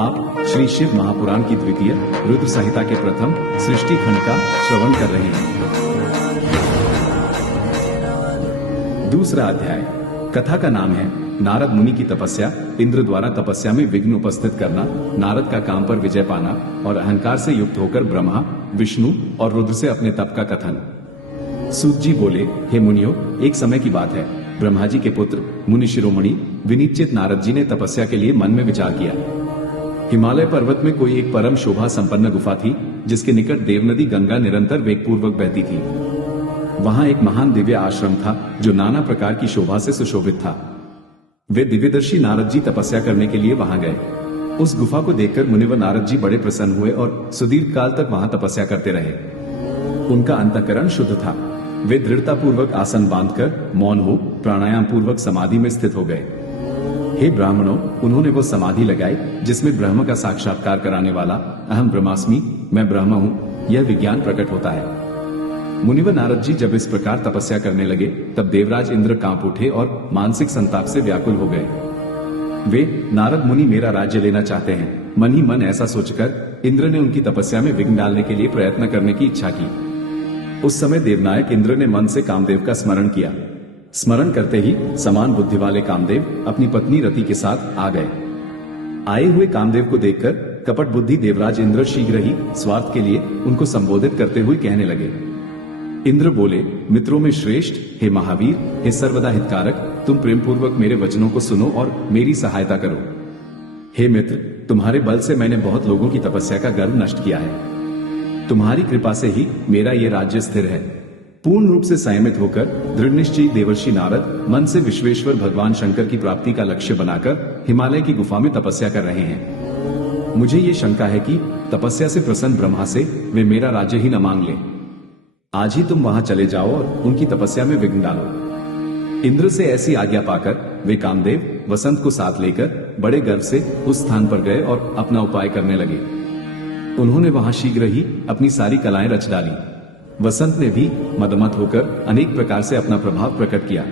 आप श्री शिव महापुराण की द्वितीय रुद्र संहिता के प्रथम सृष्टि खंड का श्रवण कर रहे हैं। दूसरा अध्याय कथा का नाम है नारद मुनि की तपस्या। इंद्र द्वारा तपस्या में विघ्न उपस्थित करना, नारद का काम पर विजय पाना और अहंकार से युक्त होकर ब्रह्मा, विष्णु और रुद्र से अपने तप का कथन। सूत जी बोले, हे मुनियों, एक समय की बात है, ब्रह्मा जी के पुत्र मुनि शिरोमणि विनिश्चित नारद जी ने तपस्या के लिए मन में विचार किया। हिमालय पर्वत में कोई एक परम शोभा संपन्न गुफा थी, जिसके निकट देवनदी गंगा निरंतर वेगपूर्वक बहती थी। वहां एक महान दिव्य आश्रम था, जो नाना प्रकार की शोभा से सुशोभित था। वे दिव्यदर्शी नारद जी तपस्या करने के लिए वहां गए। उस गुफा को देखकर मुनिवर नारद जी बड़े प्रसन्न हुए और सुदीर्घ काल तक वहां तपस्या करते रहे। उनका अंतःकरण शुद्ध था। वे दृढ़ता पूर्वक आसन बांधकर मौन हो प्राणायाम पूर्वक समाधि में स्थित हो गए। हे ब्राह्मणों, उन्होंने वो समाधि लगाई जिसमें ब्रह्म का साक्षात्कार कराने वाला अहम ब्रह्मास्मि, मैं ब्रह्म हूं, यह विज्ञान प्रकट होता है। मुनिवर नारद जी जब इस प्रकार तपस्या करने लगे, तब देवराज इंद्र कांप उठे और मानसिक संताप से व्याकुल हो गए। वे, नारद मुनि मेरा राज्य लेना चाहते हैं, मन ही मन ऐसा सोचकर इंद्र ने उनकी तपस्या में विघ्न डालने के लिए प्रयत्न करने की इच्छा की। उस समय देवनायक इंद्र ने मन से कामदेव का स्मरण किया। स्मरण करते ही समान बुद्धि वाले कामदेव अपनी पत्नी रति के साथ आ गए। आए हुए कामदेव को देखकर कपट बुद्धि देवराज इंद्र शीघ्र ही स्वार्थ के लिए उनको संबोधित करते हुए कहने लगे। इंद्र बोले, मित्रों में श्रेष्ठ, हे महावीर, हे सर्वदा हितकारक, तुम प्रेम पूर्वक मेरे वचनों को सुनो और मेरी सहायता करो। हे मित्र, तुम्हारे बल से मैंने बहुत लोगों की तपस्या का गर्व नष्ट किया है। तुम्हारी कृपा से ही मेरा ये राज्य स्थिर है। पूर्ण रूप से संयमित होकर दृढ़ निश्चयी देवर्षि नारद मन से विश्वेश्वर भगवान शंकर की प्राप्ति का लक्ष्य बनाकर हिमालय की गुफा में तपस्या कर रहे हैं। मुझे ये शंका है कि तपस्या से प्रसन्न ब्रह्मा से वे मेरा राज्य ही न मांग ले। आज ही तुम वहां चले जाओ और उनकी तपस्या में विघ्न डालो। इंद्र से ऐसी आज्ञा पाकर वे कामदेव वसंत को साथ लेकर बड़े गर्व से उस स्थान पर गए और अपना उपाय करने लगे। उन्होंने वहां शीघ्र ही अपनी सारी कलाएं रच डाली। वसंत ने भी मदमत होकर अनेक प्रकार से अपना प्रभाव प्रकट किया।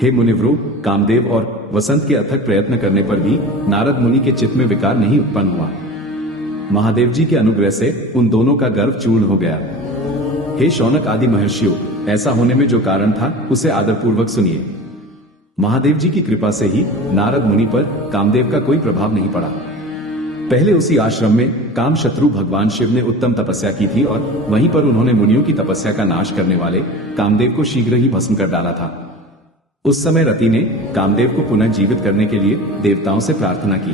हे मुनिवरों, कामदेव और वसंत के अथक प्रयत्न करने पर भी नारद मुनि के चित्त में विकार नहीं उत्पन्न हुआ। महादेव जी के अनुग्रह से उन दोनों का गर्व चूर्ण हो गया। हे शौनक आदि महर्षियों, ऐसा होने में जो कारण था उसे आदरपूर्वक सुनिए। महादेव जी की कृपा से ही नारद मुनि पर कामदेव का कोई प्रभाव नहीं पड़ा। पहले उसी आश्रम में काम शत्रु भगवान शिव ने उत्तम तपस्या की थी और वहीं पर उन्होंने मुनियों की तपस्या का नाश करने वाले कामदेव को शीघ्र ही भस्म कर डाला था। उस समय रति ने कामदेव को पुनः जीवित करने के लिए देवताओं से प्रार्थना की।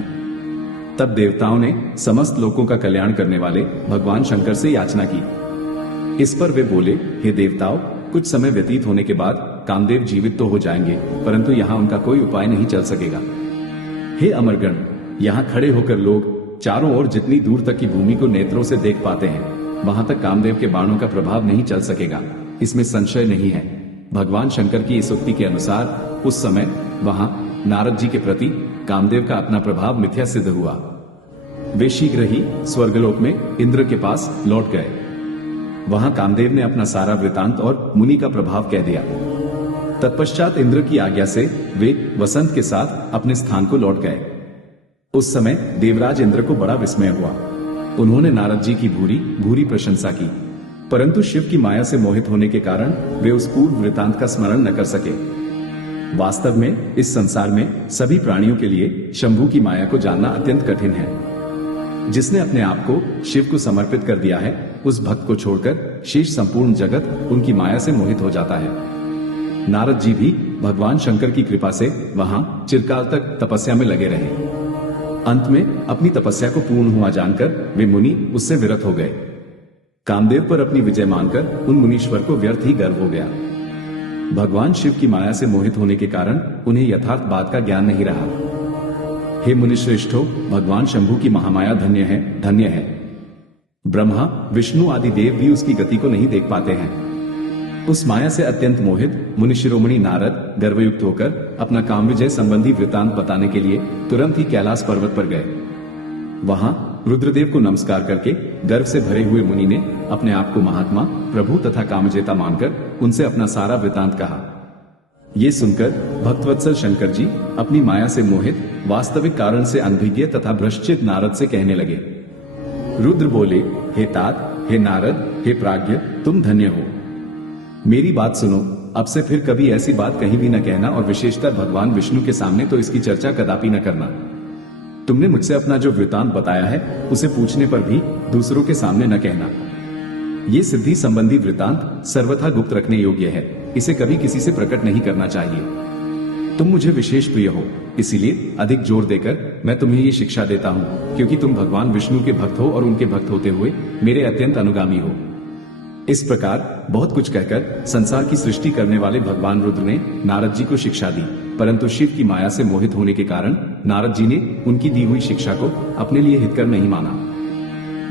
तब देवताओं ने समस्त लोगों का कल्याण करने वाले भगवान शंकर से याचना की। इस पर वे बोले, हे देवताओं, कुछ समय व्यतीत होने के बाद कामदेव जीवित तो हो जाएंगे, परंतु यहाँ उनका कोई उपाय नहीं चल सकेगा। हे अमरगण, यहाँ खड़े होकर लोग चारों ओर जितनी दूर तक की भूमि को नेत्रों से देख पाते हैं, वहां तक कामदेव के बाणों का प्रभाव नहीं चल सकेगा, इसमें संशय नहीं है। भगवान शंकर की इस उक्ति के अनुसार उस समय वहां नारद जी के प्रति कामदेव का अपना प्रभाव मिथ्या सिद्ध हुआ। वे शीघ्र ही स्वर्गलोक में इंद्र के पास लौट गए। वहां कामदेव ने अपना सारा वृतांत और मुनि का प्रभाव कह दिया। तत्पश्चात इंद्र की आज्ञा से वे वसंत के साथ अपने स्थान को लौट गए। उस समय देवराज इंद्र को बड़ा विस्मय हुआ। उन्होंने नारद जी की भूरी भूरी प्रशंसा की, परंतु शिव की माया से मोहित होने के कारण वे उस पूर्व वृतांत का स्मरण न कर सके। वास्तव में इस संसार में सभी प्राणियों के लिए शंभु की माया को जानना अत्यंत कठिन है। जिसने अपने आप को शिव को समर्पित कर दिया है, उस भक्त को छोड़कर शेष संपूर्ण जगत उनकी माया से मोहित हो जाता है। नारद जी भी भगवान शंकर की कृपा से वहां चिरकाल तक तपस्या में लगे रहे। अंत में अपनी तपस्या को पूर्ण हुआ जानकर वे मुनि उससे विरत हो गए। कामदेव पर अपनी विजय मानकर उन मुनीश्वर को व्यर्थ ही गर्व हो गया। भगवान शिव की माया से मोहित होने के कारण उन्हें यथार्थ बात का ज्ञान नहीं रहा। हे मुनिश्रेष्ठों, भगवान शंभु की महामाया धन्य है, धन्य है। ब्रह्मा, विष्णु आदि देव भी उसकी गति को नहीं देख पाते हैं। उस माया से अत्यंत मोहित मुनि शिरोमणि नारद गर्वयुक्त होकर अपना काम विजय संबंधी वृतांत बताने के लिए तुरंत ही कैलाश पर्वत पर गए। वहां रुद्रदेव को नमस्कार करके गर्व से भरे हुए मुनि ने अपने आप को महात्मा, प्रभु तथा कामजेता मानकर उनसे अपना सारा वृतांत कहा। ये सुनकर भक्तवत्सल शंकर जी अपनी माया से मोहित, वास्तविक कारण से अनभिज्ञ तथा भ्रष्टचित नारद से कहने लगे। रुद्र बोले, हे तात, हे नारद, हे प्राज्ञ, तुम धन्य हो। मेरी बात सुनो, अब से फिर कभी ऐसी बात कहीं भी न कहना और विशेषतर भगवान विष्णु के सामने तो इसकी चर्चा कदापि न करना। तुमने मुझसे अपना जो वृतांत बताया है उसे पूछने पर भी दूसरों के सामने न कहना। ये सिद्धि संबंधी वृतांत सर्वथा गुप्त रखने योग्य है, इसे कभी किसी से प्रकट नहीं करना चाहिए। तुम मुझे विशेष प्रिय हो, इसीलिए अधिक जोर देकर मैं तुम्हें ये शिक्षा देता हूँ, क्योंकि तुम भगवान विष्णु के भक्त हो और उनके भक्त होते हुए मेरे अत्यंत अनुगामी हो। इस प्रकार बहुत कुछ कहकर संसार की सृष्टि करने वाले भगवान रुद्र ने नारद जी को शिक्षा दी, परंतु शिव की माया से मोहित होने के कारण नारद जी ने उनकी दी हुई शिक्षा को अपने लिए हितकर नहीं माना।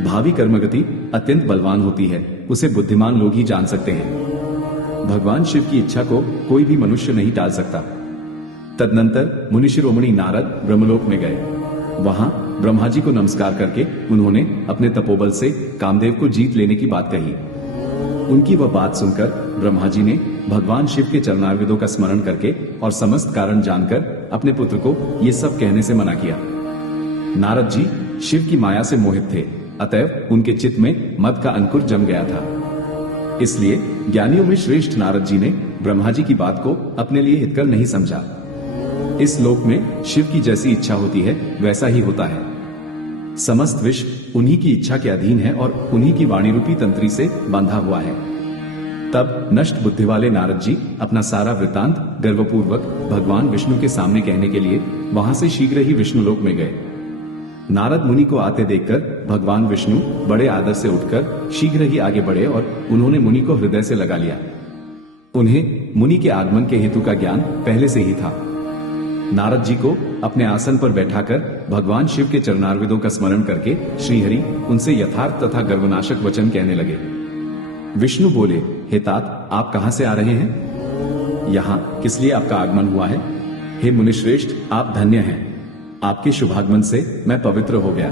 भावी कर्मगति अत्यंत बलवान होती है, उसे बुद्धिमान लोग ही जान सकते हैं। भगवान शिव की इच्छा को कोई भी मनुष्य नहीं टाल सकता। तदनंतर मुनि शिरोमणि नारद ब्रह्मलोक में गए। वहां ब्रह्मा जी को नमस्कार करके उन्होंने अपने तपोबल से कामदेव को जीत लेने की बात कही। उनकी वह बात सुनकर ब्रह्मा जी ने भगवान शिव के चरणारविंदों का स्मरण करके और समस्त कारण जानकर अपने पुत्र को ये सब कहने से मना किया। नारद जी शिव की माया से मोहित थे, अतएव उनके चित्त में मद का अंकुर जम गया था। इसलिए ज्ञानियों में श्रेष्ठ नारद जी ने ब्रह्मा जी की बात को अपने लिए हितकर नहीं समझा। इस लोक में शिव की जैसी इच्छा होती है वैसा ही होता है। समस्त विश्व उन्हीं की इच्छा के अधीन है और उन्हीं की वाणी रूपी तंत्री से बंधा हुआ है। तब नष्ट बुद्धि वाले नारद जी अपना सारा वृतांत गर्वपूर्वक भगवान विष्णु के सामने कहने के लिए वहां से शीघ्र ही विष्णुलोक में गए। नारद मुनि को आते देखकर भगवान विष्णु बड़े आदर से उठकर शीघ्र ही आगे बढ़े और उन्होंने मुनि को हृदय से लगा लिया। उन्हें मुनि के आगमन के हेतु का ज्ञान पहले से ही था। नारद जी को अपने आसन पर बैठाकर भगवान शिव के चरणारविंदों का स्मरण करके श्रीहरि उनसे यथार्थ तथा गर्वनाशक वचन कहने लगे। विष्णु बोले, हे तात, आप कहां से आ रहे हैं? यहां किस लिए आपका आगमन हुआ है? हे मुनिश्रेष्ठ, आप धन्य हैं। आपके शुभागमन से मैं पवित्र हो गया।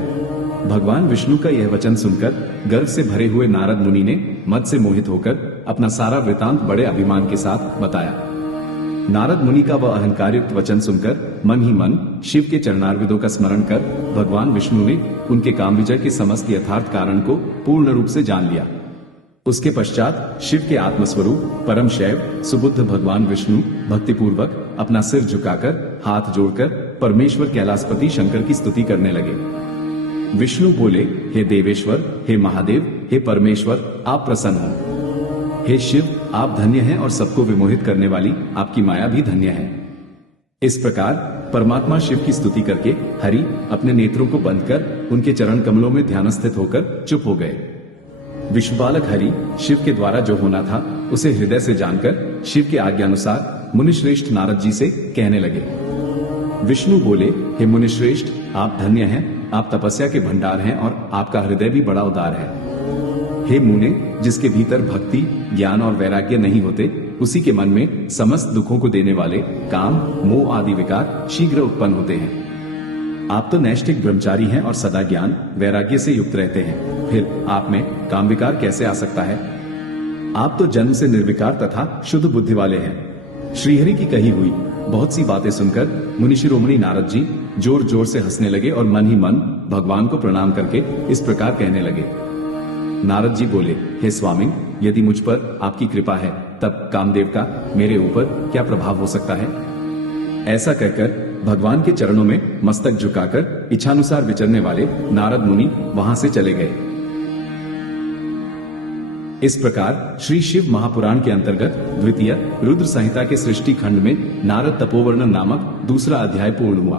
भगवान विष्णु का यह वचन सुनकर गर्व से भरे हुए नारद मुनि ने मद से मोहित होकर अपना सारा वृतांत बड़े अभिमान के साथ बताया। नारद मुनि का वह अहंकारयुक्त वचन सुनकर मन ही मन शिव के चरणारविंदों का स्मरण कर भगवान विष्णु ने उनके काम विजय के समस्त यथार्थ कारण को पूर्ण रूप से जान लिया। उसके पश्चात शिव के आत्मस्वरूप परम शैव सुबुद्ध भगवान विष्णु भक्तिपूर्वक अपना सिर झुकाकर हाथ जोड़कर परमेश्वर कैलाशपति शंकर की स्तुति करने लगे। विष्णु बोले, हे देवेश्वर, हे महादेव, हे परमेश्वर, आप प्रसन्न हो। हे शिव, आप धन्य हैं और सबको विमोहित करने वाली आपकी माया भी धन्य है। इस प्रकार परमात्मा शिव की स्तुति करके हरि अपने नेत्रों को बंद कर उनके चरण कमलों में ध्यानस्थित होकर चुप हो गए। विश्वपालक हरि शिव के द्वारा जो होना था उसे हृदय से जानकर शिव के आज्ञानुसार मुनिश्रेष्ठ नारद जी से कहने लगे। विष्णु बोले, हे मुनिश्रेष्ठ, आप धन्य हैं, आप तपस्या के भंडार हैं और आपका हृदय भी बड़ा उदार है। हे मुने, जिसके भीतर भक्ति, ज्ञान और वैराग्य नहीं होते, उसी के मन में समस्त दुखों को देने वाले काम, मोह आदि विकार शीघ्र उत्पन्न होते हैं। आप तो नैष्ठिक ब्रह्मचारी हैं और सदा ज्ञान, वैराग्य से युक्त रहते हैं, फिर आप में काम विकार कैसे आ सकता है? आप तो जन्म से निर्विकार तथा शुद्ध बुद्धि वाले हैं। श्रीहरि की कही हुई बहुत सी बातें सुनकर मुनि शिरोमणि नारद जी जोर जोर से हंसने लगे और मन ही मन भगवान को प्रणाम करके इस प्रकार कहने लगे। नारद जी बोले, हे स्वामी, यदि मुझ पर आपकी कृपा है तब कामदेव का मेरे ऊपर क्या प्रभाव हो सकता है? ऐसा कहकर भगवान के चरणों में मस्तक झुकाकर इच्छानुसार विचरने वाले नारद मुनि वहां से चले गए। इस प्रकार श्री शिव महापुराण के अंतर्गत द्वितीय रुद्र संहिता के सृष्टि खंड में नारद तपोवर्णन नामक दूसरा अध्याय पूर्ण हुआ।